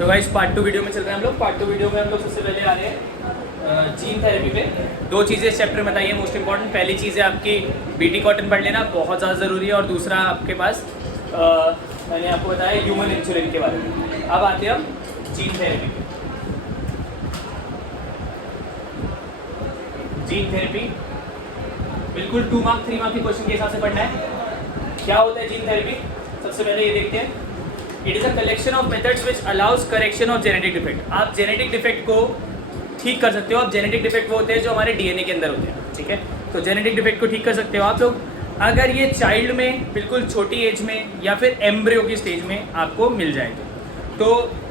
तो guys part 2 video में चल रहे हैं हम लोग। पार्ट 2 वीडियो में हम लोग सबसे पहले आ रहे हैं जीन थेरेपी पे। दो चीज़ें इस चैप्टर में बताइए मोस्ट इंपॉर्टेंट। पहली चीज़ है आपकी बीटी कॉटन पढ़ लेना, बहुत ज़्यादा ज़रूरी है। और दूसरा आपके पास मैंने आपको बताया ह्यूमन इंसुलिन के बारे में। अब आते हैं हम जीन थेरेपी पे। जीन थेरेपी बिल्कुल 2 मार्क 3 मार्क के क्वेश्चन के हिसाब से पढ़ना है। क्या होता है जीन थेरेपी? सबसे पहले ये देखते हैं। It is a collection of methods which allows correction of genetic defect. आप जेनेटिक डिफेक्ट को ठीक कर सकते हो। आप जेनेटिक डिफेक्ट वो होते हैं जो हमारे डीएनए के अंदर होते हैं, ठीक है। तो जेनेटिक डिफेक्ट को ठीक कर सकते हो आप लोग अगर ये चाइल्ड में बिल्कुल छोटी एज में या फिर एम्ब्रियो की स्टेज में आपको मिल जाए तो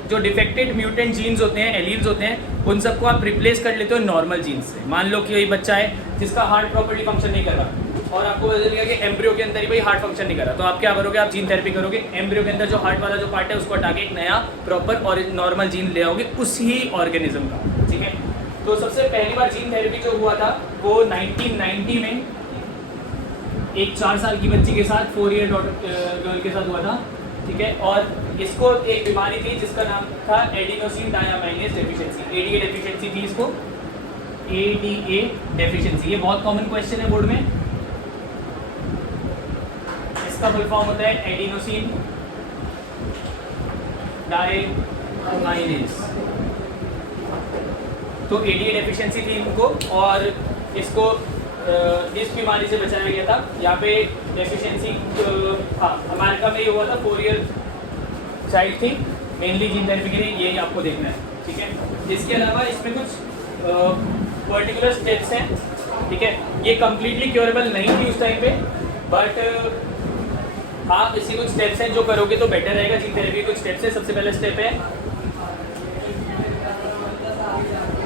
जो डिफेक्टेड म्यूटेंट जीन्स होते हैं, एलील्स होते हैं, उन सबको आप रिप्लेस कर लेते हो नॉर्मल जीन्स से। मान लो कि कोई बच्चा है जिसका हार्ट प्रॉपर्ली फंक्शन नहीं कर रहा और आपको पता चलेगा कि एम्ब्रियो के अंदर ही भाई हार्ट फंक्शन नहीं कर रहा, तो आप क्या करोगे? आप जीन थेरेपी करोगे। एम्ब्रियो के अंदर जो हार्ट वाला जो पार्ट है उसको हटा के एक नया प्रॉपर और नॉर्मल जीन ले आओगे उसी ऑर्गेनिज्म का, ठीक है। तो सबसे पहली बार जीन थेरेपी जो हुआ था वो 1990 में एक 4 साल की बच्ची के साथ 4 ईयर गर्ल के साथ हुआ था, ठीक है। और इसको एक बीमारी थी जिसका नाम था एडिनोसिन डायमाइनेज डेफिशिएंसी, एडीए डेफिशिएंसी थी इसको, एडीए डेफिशिएंसी। ये बहुत कॉमन क्वेश्चन है बोर्ड में। इसका फुल फॉर्म होता है एडिनोसिन डायमाइनेज। तो एडीए डेफिशिएंसी थी इनको और इसको इस बीमारी से बचाया गया था। यहाँ पे डेफिशिएंसी अमेरिका में ये हुआ था। 4 ईयर चाइल्ड थी मेनली जीन थेरेपी के लिए, ये आपको देखना है, ठीक है। इसके अलावा इसमें कुछ पर्टिकुलर स्टेप्स हैं, ठीक है। ये कम्प्लीटली क्योरेबल नहीं थी उस टाइम पे, बट आप इसी कुछ स्टेप्स हैं जो करोगे तो बेटर रहेगा। जीन थेरेपी कुछ स्टेप्स है। सबसे पहला स्टेप है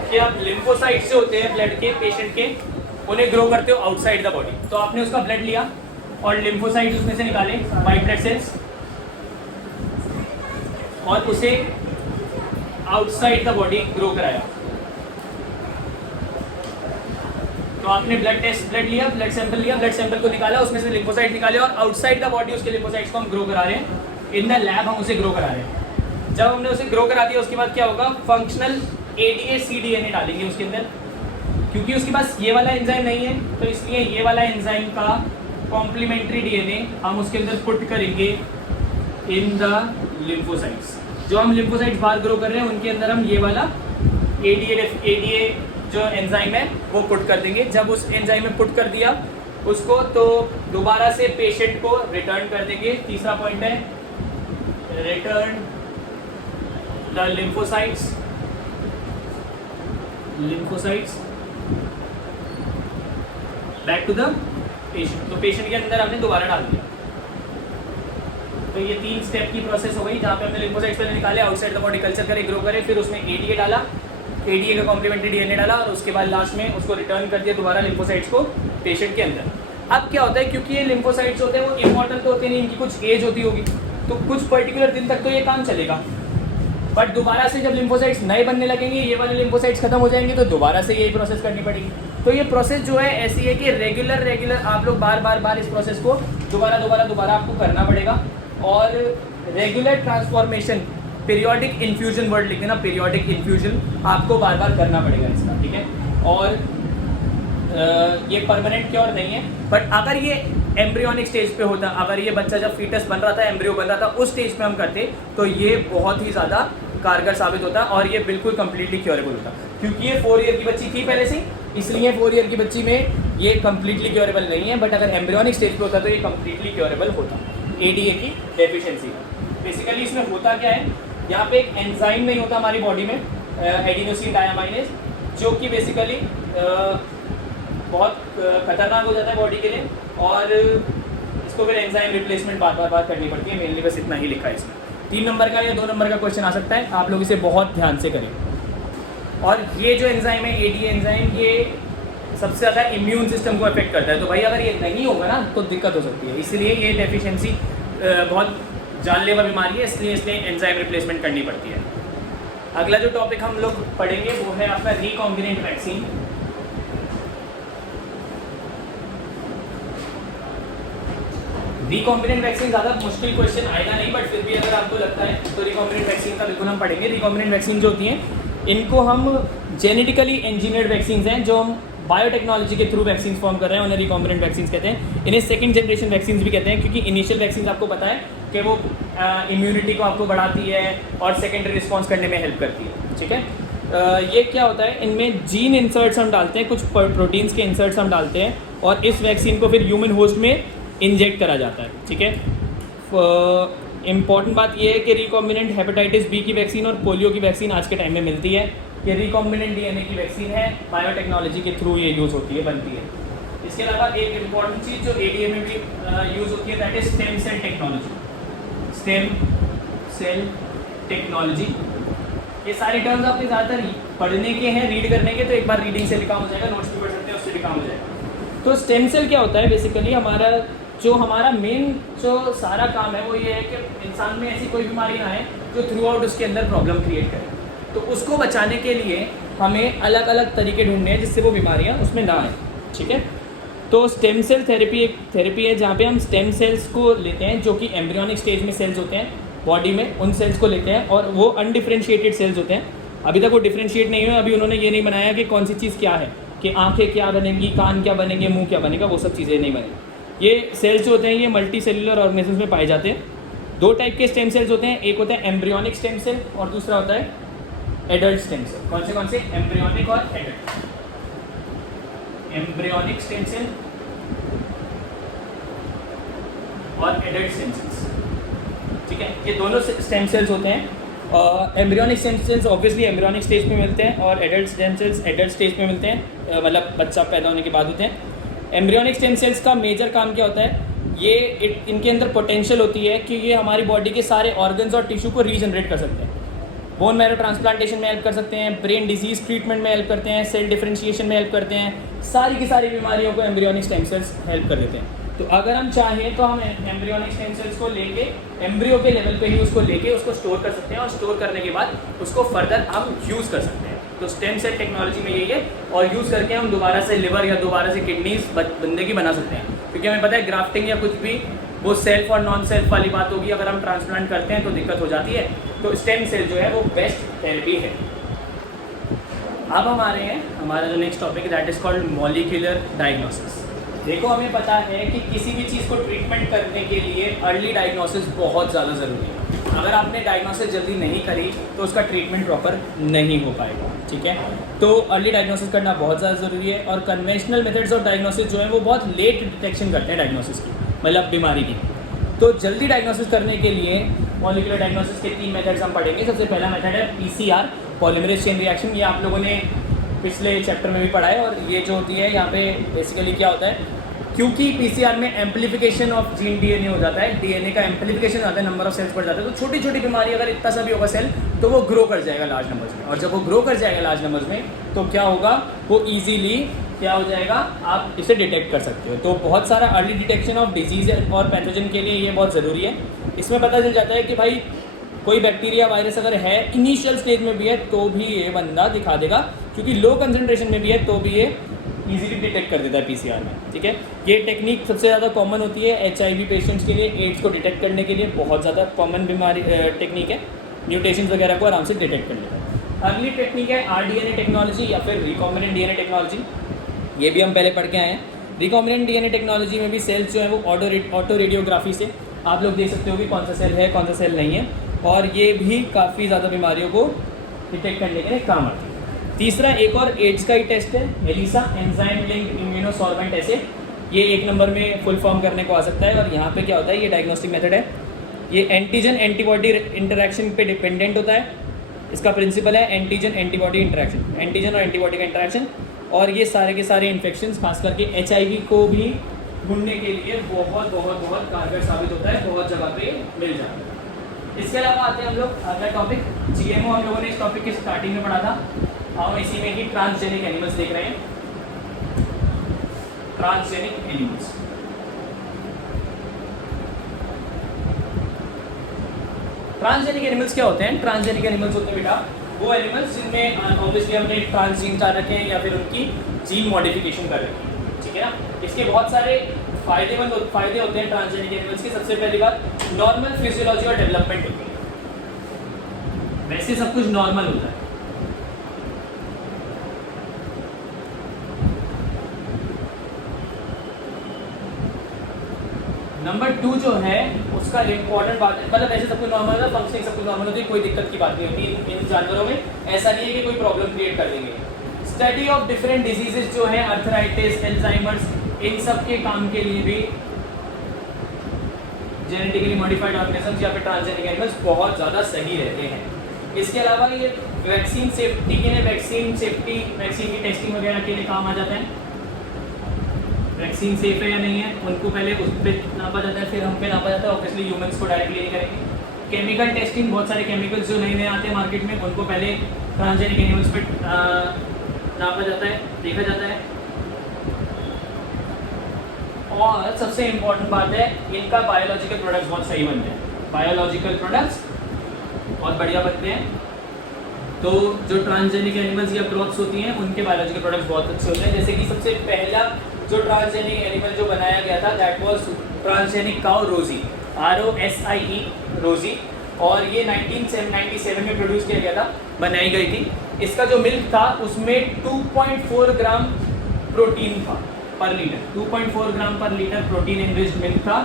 कि आप लिम्फोसाइट्स जो होते हैं ब्लड के पेशेंट के, उन्हें ग्रो करते हो आउटसाइड द बॉडी। तो आपने उसका ब्लड लिया और लिम्फोसाइट उसमें से निकाले, वाइट ब्लड सेल्स, और उसे आउटसाइड द बॉडी ग्रो कराया। तो आपने ब्लड लिया, ब्लड सैंपल को निकाला, उसमें से लिम्फोसाइट निकाले और आउटसाइड द बॉडी उसके लिम्फोसाइट्स को हम ग्रो करा रहे हैं। इन द लैब हम उसे ग्रो करा रहे हैं। जब हमने उसे ग्रो करा दिया उसके बाद क्या होगा? फंक्शनल एडीए cDNA डालेंगे उसके अंदर, क्योंकि उसके पास ये वाला एंजाइम नहीं है, तो इसलिए ये वाला एंजाइम का कॉम्प्लीमेंट्री डीएनए हम उसके अंदर पुट करेंगे इन द लिम्फोसाइट्स। जो हम लिम्फोसाइट्स बाहर ग्रो कर रहे हैं उनके अंदर हम ये वाला एडीए जो एंजाइम है वो पुट कर देंगे। जब उस एंजाइम में पुट कर दिया उसको, तो दोबारा से पेशेंट को रिटर्न कर देंगे। तीसरा पॉइंट है return the lymphocytes back to the patient. तो पेशेंट के अंदर हमने दोबारा डाल दिया। तो ये 3 स्टेप की प्रोसेस हो गई, जहाँ पे हमने लिम्फोसाइट्स पहले निकाले, आउटसाइड द बॉडी कल्चर करे, ग्रो करे, फिर उसमें एडीए डाला, एडीए का कॉम्प्लीमेंट्री डीएनए डाला और उसके बाद लास्ट में उसको रिटर्न कर दिया दोबारा लिम्फोसाइट्स को पेशेंट के अंदर। अब क्या होता है, क्योंकि ये लिम्फोसाइट्स होते हैं वो इमॉर्टल तो होते नहीं, इनकी कुछ एज होती होगी, तो कुछ पर्टिकुलर दिन तक तो ये काम चलेगा। बट दोबारा से जब लिम्फोसाइट्स नए बनने लगेंगे, ये वाले लिम्फोसाइट्स खत्म हो जाएंगे, तो दोबारा से यही प्रोसेस करनी पड़ेगी। तो ये प्रोसेस जो है ऐसी है कि रेगुलर आप लोग बार इस प्रोसेस को दोबारा आपको करना पड़ेगा। और regular transformation, periodic infusion, word लिख देना, पीरियोडिक इन्फ्यूजन आपको बार करना पड़ेगा इसका, ठीक है। और ये परमानेंट क्योर नहीं है, बट अगर ये एम्ब्रियोनिक स्टेज पे होता, अगर ये बच्चा जब फीटस बन रहा था, एम्ब्रियो बन रहा था, उस स्टेज पे हम करते तो ये बहुत ही ज़्यादा कारगर साबित होता और ये बिल्कुल कम्प्लीटली क्योरेबल होता। क्योंकि ये 4 ईयर की बच्ची थी पहले से, इसलिए 4 ईयर की बच्ची में ये कम्प्लीटली क्योरेबल नहीं है। बट अगर एम्ब्रियोनिक स्टेज पे होता तो ये कम्प्लीटली क्योरेबल होता। एडीए की डेफिशिएंसी बेसिकली इसमें होता क्या है, यहाँ पे एक एंजाइम नहीं होता हमारी बॉडी में, एडिनोसिन डायमाइनेज, जो कि बेसिकली बहुत खतरनाक हो जाता है बॉडी के लिए और इसको फिर एंजाइम रिप्लेसमेंट बार करनी पड़ती है। मेनली बस इतना ही लिखा है इसमें। 3 नंबर का या 2 नंबर का क्वेश्चन आ सकता है, आप लोग इसे बहुत ध्यान से करें। और ये जो एंजाइम है एडीए एंजाइम, ये सबसे ज़्यादा इम्यून सिस्टम को अफेक्ट करता है। तो भाई अगर ये नहीं होगा ना तो दिक्कत हो सकती है, इसलिए ये डेफिशिएंसी बहुत जानलेवा बीमारी है, इसलिए एंजाइम रिप्लेसमेंट करनी पड़ती है। अगला जो टॉपिक हम लोग पढ़ेंगे वो है आपका रिकॉम्बिनेंट वैक्सीन। रिकॉम्बिनेंट वैक्सीन ज़्यादा मुश्किल क्वेश्चन आएगा नहीं, बट फिर भी अगर आपको लगता है तो रिकॉम्बिनेंट वैक्सीन का बिल्कुल हम पढ़ेंगे। रिकॉम्बिनेंट वैक्सीन जो होती हैं इनको हम जेनेटिकली इंजीनियर्ड वैक्सीन हैं जो हम बायोटेक्नोलॉजी के थ्रू वैक्सीन फॉर्म कर रहे हैं, उन्हें रिकॉम्बिनेंट वैक्सीन कहते हैं। इन्हें सेकंड जनरेशन वैक्सीन भी कहते हैं, क्योंकि इनिशियल वैक्सीन आपको पता है कि वो इम्यूनिटी को आपको बढ़ाती है और सेकेंडरी रिस्पॉन्स करने में हेल्प करती है, ठीक है। ये क्या होता है, इनमें जीन इंसर्ट्स हम डालते हैं, कुछ प्रोटीन्स के इंसर्ट्स हम डालते हैं और इस वैक्सीन को फिर ह्यूमन होस्ट में इंजेक्ट करा जाता है, ठीक है। इम्पॉर्टेंट बात यह है कि रिकॉम्बिनेंट हेपेटाइटिस बी की वैक्सीन और पोलियो की वैक्सीन आज के टाइम में मिलती है। ये रिकॉम्बिनेंट डीएनए की वैक्सीन है, बायोटेक्नोलॉजी के थ्रू ये यूज़ होती है, बनती है। इसके अलावा एक इम्पॉर्टेंट चीज़ जो एडीए में भी यूज़ होती है, that is stem cell technology. Stem cell technology, ये सारे टर्म्स आपके ज़्यादातर पढ़ने के हैं, रीड करने के, तो एक बार रीडिंग से भी काम हो जाएगा, नोट्स भी पढ़ सकते हैं, उससे भी काम हो जाएगा। तो स्टेम सेल क्या होता है, बेसिकली हमारा मेन जो सारा काम है वो ये है कि इंसान में ऐसी कोई बीमारी ना आए जो थ्रू आउट उसके अंदर प्रॉब्लम क्रिएट करे, तो उसको बचाने के लिए हमें अलग अलग तरीके ढूंढने हैं जिससे वो बीमारियां उसमें ना आए, ठीक है। तो स्टेम सेल थेरेपी एक थेरेपी है जहाँ पे हम स्टेम सेल्स को लेते हैं जो कि एम्ब्रियोनिक स्टेज में सेल्स होते हैं बॉडी में, उन सेल्स को लेते हैं और वो अनडिफ्रेंशिएटेड सेल्स होते हैं। अभी तक वो डिफ्रेंशिएट नहीं हुए, अभी उन्होंने ये नहीं बनाया कि कौन सी चीज़ क्या है, कि आँखें क्या बनेंगी, कान क्या बनेंगे, मुँह क्या बनेगा, वो सब चीज़ें नहीं बनेगी। ये सेल्स जो होते हैं ये मल्टी सेलुलर ऑर्गेनिजम्स में पाए जाते हैं। दो टाइप के स्टेम सेल्स होते हैं, एक होता है एम्ब्रियोनिक स्टेम सेल और दूसरा होता है एडल्ट स्टेम सेल। कौन से एम्ब्रियोनिक और एडल्ट। एम्ब्रियोनिक स्टेम सेल और एडल्ट स्टेम सेल्स, ठीक है। ये दोनों स्टेम सेल्स होते हैं। Embryonic stem cells obviously embryonic stage में मिलते हैं और adult stem cells adult stage में मिलते हैं, मतलब बच्चा पैदा होने के बाद होते हैं। एम्ब्रियोनिक स्टेम सेल्स का मेजर काम क्या होता है, ये इनके अंदर पोटेंशियल होती है कि ये हमारी बॉडी के सारे ऑर्गन्स और टिश्यू को रीजनरेट कर सकते हैं, बोन मैरो ट्रांसप्लांटेशन में हेल्प कर सकते हैं, ब्रेन डिजीज ट्रीटमेंट में हेल्प करते हैं, सेल डिफरेंशिएशन में हेल्प करते हैं, सारी की सारी बीमारियों को एम्ब्रियोनिक स्टेम सेल्स हेल्प कर देते हैं। तो अगर हम चाहें तो हम एम्ब्रियोनिक स्टेम सेल्स को लेके एम्ब्रियो के लेवल पे ही उसको लेके उसको स्टोर कर सकते हैं और स्टोर करने के बाद उसको फर्दर हम यूज़ कर सकते हैं। तो स्टेम सेल टेक्नोलॉजी में यही है, और यूज़ करके हम दोबारा से लिवर या दोबारा से किडनीज बंदे की बना सकते हैं, क्योंकि हमें पता है ग्राफ्टिंग या कुछ भी वो सेल्फ और नॉन सेल्फ वाली बात होगी, अगर हम ट्रांसप्लांट करते हैं तो दिक्कत हो जाती है। तो स्टेम सेल जो है वो बेस्ट थेरेपी है। अब हम आ रहे हैं हमारा जो next topic that is called molecular diagnosis. देखो हमें पता है कि किसी भी चीज़ को ट्रीटमेंट करने के लिए अर्ली डायग्नोसिस बहुत ज़्यादा ज़रूरी है। अगर आपने डायग्नोसिस जल्दी नहीं करी तो उसका ट्रीटमेंट प्रॉपर नहीं हो पाएगा, ठीक है। तो अर्ली डायग्नोसिस करना बहुत ज़्यादा ज़रूरी है। और कन्वेंशनल मेथड्स ऑफ डायग्नोसिस जो है वो बहुत लेट डिटेक्शन करते हैं डायग्नोसिस की, मतलब बीमारी की। तो जल्दी डायग्नोसिस करने के लिए मॉलिक्यूलर डायग्नोसिस के 3 मेथड्स हम पढ़ेंगे। सबसे पहला मेथड है PCR, पॉलीमरेज चेन रिएक्शन। ये आप लोगों ने पिछले चैप्टर में भी पढ़ा है। और ये जो होती है यहाँ पे बेसिकली क्या होता है, क्योंकि PCR में एम्प्लीफिकेशन ऑफ जीन DNA हो जाता है, DNA का एम्प्लीफिकेशन हो जाता है, नंबर ऑफ सेल्स बढ़ जाता है, तो छोटी छोटी बीमारी अगर इतना सा भी होगा सेल तो वो ग्रो कर जाएगा लार्ज नंबर्स में। और जब वो ग्रो कर जाएगा लार्ज नंबर्स में तो क्या होगा, वो ईजीली क्या हो जाएगा, आप इसे डिटेक्ट कर सकते हो। तो बहुत सारा अर्ली डिटेक्शन ऑफ डिजीज और पैथोजन के लिए ये बहुत ज़रूरी है। इसमें पता चल जाता है कि भाई कोई बैक्टीरिया वायरस अगर है इनिशियल स्टेज में भी है तो भी ये बंदा दिखा देगा, क्योंकि लो कंसंट्रेशन में भी है तो भी ये ईजीली डिटेक्ट कर देता है PCR में, ठीक है। ये टेक्निक सबसे ज़्यादा कॉमन होती है HIV पेशेंट्स के लिए, एड्स को डिटेक्ट करने के लिए बहुत ज़्यादा कॉमन बीमारी टेक्निक है, म्यूटेशंस वगैरह को आराम से डिटेक्ट करने का। अगली टेक्निक है rDNA टेक्नोलॉजी या फिर रिकॉम्बिनेंट DNA टेक्नोलॉजी। ये भी हम पहले पढ़ के आए हैं। रिकॉम्बिनेंट DNA टेक्नोलॉजी में भी सेल्स जो है वो ऑटो रेडियोग्राफी से आप लोग देख सकते हो कि कौन सा सेल है कौन सा सेल नहीं है, और ये भी काफ़ी ज़्यादा बीमारियों को डिटेक्ट करने के लिए काम आती है। तीसरा एक और एड्स का ही टेस्ट है, ELISA, एंजाइम लिंक्ड इम्यूनोसॉल्वेंट एसे। ये 1 नंबर में फुल फॉर्म करने को आ सकता है। और यहाँ पे क्या होता है, ये डायग्नोस्टिक मेथड है, ये एंटीजन एंटीबॉडी इंटरैक्शन पे डिपेंडेंट होता है। इसका प्रिंसिपल है एंटीजन एंटीबॉडी इंटरैक्शन, एंटीजन और एंटीबॉडी का इंटरैक्शन। और ये सारे के सारे इन्फेक्शंस खास करके HIV को भी ढूंढने के लिए बहुत बहुत बहुत कारगर साबित होता है, बहुत जगह पे मिल जाता है। इसके अलावा आते हैं हम लोग अगला टॉपिक, GMO। हम लोगों ने इस टॉपिक की स्टार्टिंग में पढ़ा था। हम इसी में ही ट्रांसजेनिक एनिमल्स देख रहे हैं। ट्रांसजेनिक एनिमल्स, ट्रांसजेनिक एनिमल्स क्या होते हैं? ट्रांसजेनिक एनिमल्स होते हैं बेटा वो एनिमल्स जिनमें ऑब्वियसली हमने ट्रांस जीन डाल रखे हैं या फिर उनकी जीन मॉडिफिकेशन कर रखी है, ठीक है ना। इसके बहुत सारे फायदे होते हैं ट्रांसजेनिक एनिमल्स की, सबसे पहली बात नॉर्मल फिजियोलॉजी और डेवलपमेंट होती है, वैसे सब कुछ नॉर्मल होता है। नंबर 2 जो है उसका इम्पोर्टेंट बात है, मतलब ऐसे सब कुछ नॉर्मल होता है, फंक्शनिंग सब कुछ नॉर्मल होती है, कोई दिक्कत की बात नहीं होती इन जानवरों में, ऐसा नहीं है कि कोई प्रॉब्लम क्रिएट कर देंगे। स्टडी ऑफ डिफरेंट डिजीजेस जो है अर्थराइटिस, एल्जाइमर्स, इन सब के काम के लिए भी जेनेटिकली मॉडिफाइड ऑर्गेनिजम्स या फिर ट्रांसजेनिक एनिमल्स बहुत ज़्यादा सही रहते हैं। इसके अलावा ये वैक्सीन सेफ्टी के लिए वैक्सीन की टेस्टिंग वगैरह के लिए काम आ जाता है। वैक्सीन सेफ है या नहीं है उनको पहले उस पर नापा जाता है, फिर हम पे नापा जाता है, ऑब्वियसली ह्यूमंस को डायरेक्टली नहीं करेंगे। केमिकल टेस्टिंग, बहुत सारे केमिकल्स जो नए आते हैं मार्केट में उनको पहले ट्रांसजेनिक एनिमल्स पे नापा जाता है, देखा जाता है। और सबसे इम्पोर्टेंट बात है इनका बायोलॉजिकल प्रोडक्ट्स बहुत सही बनते हैं, बायोलॉजिकल प्रोडक्ट्स बहुत बढ़िया बनते हैं। तो जो ट्रांसजेनिक एनिमल्स या क्रॉप्स होती हैं उनके बायोलॉजिकल प्रोडक्ट्स बहुत अच्छे होते हैं। जैसे कि सबसे पहला जो ट्रांसजेनिक एनिमल जो बनाया गया था दैट वाज ट्रांसजेनिक काउ रोजी, ROSIE रोजी, और ये 1997 में प्रोड्यूस किया गया था, बनाई गई थी। इसका जो मिल्क था उसमें 2.4 ग्राम प्रोटीन था पर लीटर, 2.4 ग्राम पर लीटर प्रोटीन इनरिच्ड मिल्क था।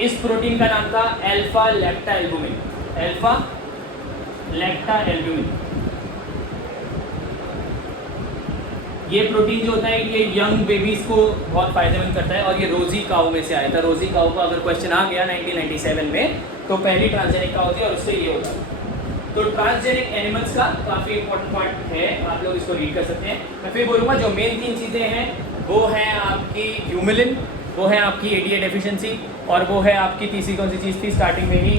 इस प्रोटीन का नाम था अल्फा लैक्टा एल्बुमिन, अल्फा लैक्टा एल्बुमिन। ये प्रोटीन जो होता है ये यंग बेबीज़ को बहुत फ़ायदेमंद करता है, और ये रोजी काऊ में से आया था। रोजी काऊ का अगर क्वेश्चन आ गया 1997 में तो पहली ट्रांसजेनिक काऊ थी और उससे ये होता है। तो ट्रांसजेनिक एनिमल्स का काफ़ी इंपॉर्टेंट पार्ट है, आप लोग इसको रीड कर सकते हैं। मैं फिर बोलूँगा जो मेन 3 चीज़ें हैं वो हैं आपकी ह्यूमिलिन, वो है आपकी ADA डेफिशिएंसी, और वो है आपकी तीसरी कौन सी चीज़ थी स्टार्टिंग में ही,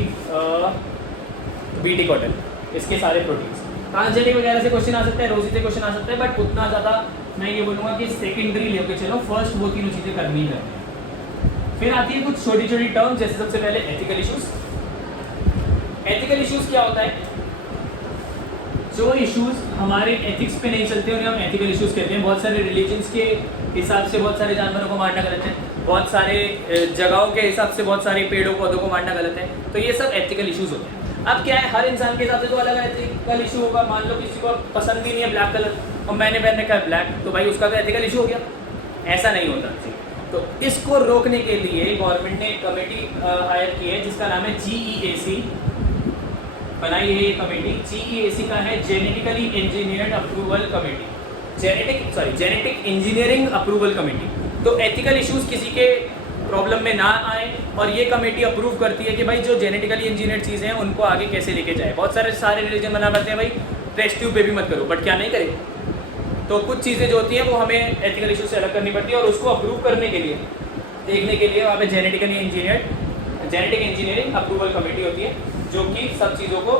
बीटी कॉटन। इसके सारे प्रोटीन्स ट्रांसजेनिक वगैरह से क्वेश्चन आ सकता है, रोजी से क्वेश्चन आ सकता है, बट उतना ज़्यादा मैं ये बोलूँगा कि सेकेंडरी लेके चलो, फर्स्ट वो तीनों चीज़ें करनी है। फिर आती है कुछ छोटी छोटी टर्म्स, जैसे सबसे पहले एथिकल इश्यूज। एथिकल इश्यूज क्या होता है? जो इश्यूज हमारे एथिक्स पे नहीं चलते उन्हें हम एथिकल इश्यूज कहते हैं। बहुत सारे रिलीजन्स के हिसाब से बहुत सारे जानवरों को मारना गलत है, बहुत सारे जगहों के हिसाब से बहुत सारे पेड़ों पौधों को मारना गलत है, तो ये सब एथिकल इश्यूज होते हैं। अब क्या है, हर इंसान के हिसाब से तो अलग एथिकल इशू होगा। मान लो किसी को पसंद ही नहीं है ब्लैक कलर और मैंने पहन रखा है ब्लैक, तो भाई उसका तो एथिकल इशू हो गया, ऐसा नहीं होता। तो इसको रोकने के लिए गवर्नमेंट ने एक कमेटी हायर की है जिसका नाम है GEAC, बनाई है ये कमेटी। GEAC का है genetically engineered approval committee, genetic engineering approval committee. तो एथिकल इश्यूज किसी के प्रॉब्लम में ना आए, और ये कमेटी अप्रूव करती है कि भाई जो जेनेटिकली इंजीनियर्ड चीज़ें हैं उनको आगे कैसे लेके जाए। बहुत सारे रिलीजन मना करते हैं भाई टेस्ट ट्यूब बेबी मत करो, बट क्या नहीं करे। तो कुछ चीज़ें जो होती हैं वो हमें एथिकल इशू से अलग करनी पड़ती है, और उसको अप्रूव करने के लिए, देखने के लिए वहाँ पे जेनेटिक इंजीनियरिंग अप्रूवल कमेटी होती है, जो कि सब चीज़ों को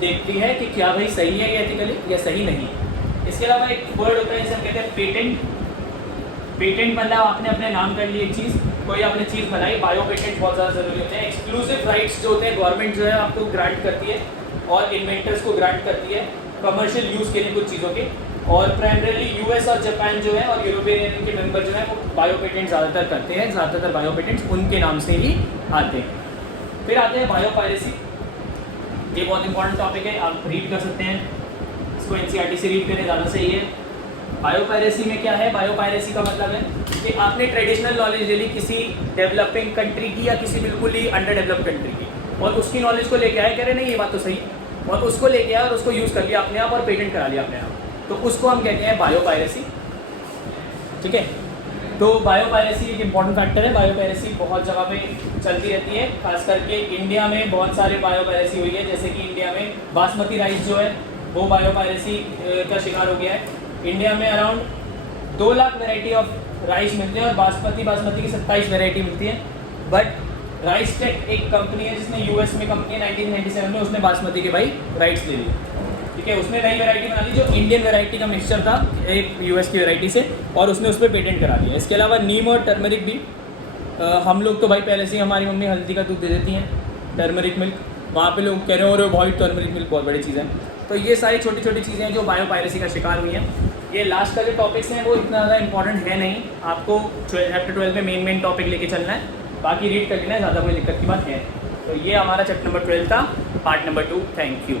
देखती है कि क्या भाई सही है ये एथिकली या सही नहीं है। इसके अलावा एक वर्ड होता है जिसे हम कहते हैं पेटेंट। पेटेंट मतलब आपने अपने नाम कर लिए एक चीज़, कोई आपने चीज़ बनाई। बायो पेटेंट बहुत ज़्यादा ज़रूरी होते हैं। एक्सक्लूसिव राइट्स जो होते हैं गवर्नमेंट जो है आपको ग्रांट करती है, और इन्वेंटर्स को ग्रांट करती है कमर्शियल यूज़ के लिए कुछ चीज़ों के। और प्राइमरीली US और जापान जो है और यूरोपियन यूनियन के मेंबर जो है वो बायो पेटेंट ज़्यादातर करते हैं, ज़्यादातर बायो पेटेंट्स उनके नाम से ही आते हैं। फिर आते हैं बायो पायरेसी। ये बहुत इंपॉर्टेंट टॉपिक है, आप रीड कर सकते हैं इसको, NCERT से रीड करें, ज़्यादा सही है। बायो पायरेसी में क्या है? बायो पायरेसी का मतलब है कि आपने ट्रेडिशनल नॉलेज ले ली किसी डेवलपिंग कंट्री की या किसी बिल्कुल ही अंडर डेवलप्ड कंट्री की, और उसकी नॉलेज को लेके आए, कह रहे नहीं ये बात तो सही, और उसको लेके आए और उसको यूज़ कर लिया अपने आप और पेटेंट करा लिया अपने आप, तो उसको हम कहते हैं बायो पायरेसी। ठीक है, तो बायो पायरेसी एक इंपॉर्टेंट फैक्टर है। बायो पायरेसी बहुत जगह पे चलती रहती है, खास करके इंडिया में बहुत सारे बायो पायरेसी हुई है। जैसे कि इंडिया में बासमती राइस जो है वो बायो पायरेसी का शिकार हो गया है। इंडिया में around 2 lakh variety of rice मिलते हैं, और बासमती की 27 वेराइटी मिलती है। बट राइस टेक एक कंपनी है जिसने US में कंपनी है 1997 में, उसने बासमती के भाई राइट्स ले लिए। ठीक है, उसने नई वैरायटी बना ली जो इंडियन वैरायटी का मिक्सचर था एक US की वैरायटी से, और उसने उस पर पेटेंट करा दिया। इसके अलावा नीम और टर्मरिक भी, हम लोग तो भाई पहले से ही हमारी मम्मी हल्दी का दूध दे देती हैं, टर्मरिक मिल्क, वहाँ पे लोग कह रहे हो और भाई टर्मरिक मिल्क बहुत बड़ी चीज़ है। तो ये सारी छोटी छोटी चीज़ें हैं जो बायो पायरेसी का शिकार हुई हैं। ये लास्ट का जो टॉपिक्स हैं वो इतना ज़्यादा इंपॉर्टेंट है नहीं, आपको चैप्टर 12 में मेन टॉपिक लेके चलना है, बाकी रीड कर लेना है, ज़्यादा कोई दिक्कत की बात है। तो ये हमारा चैप्टर नंबर 12 था, पार्ट नंबर 2। Thank you.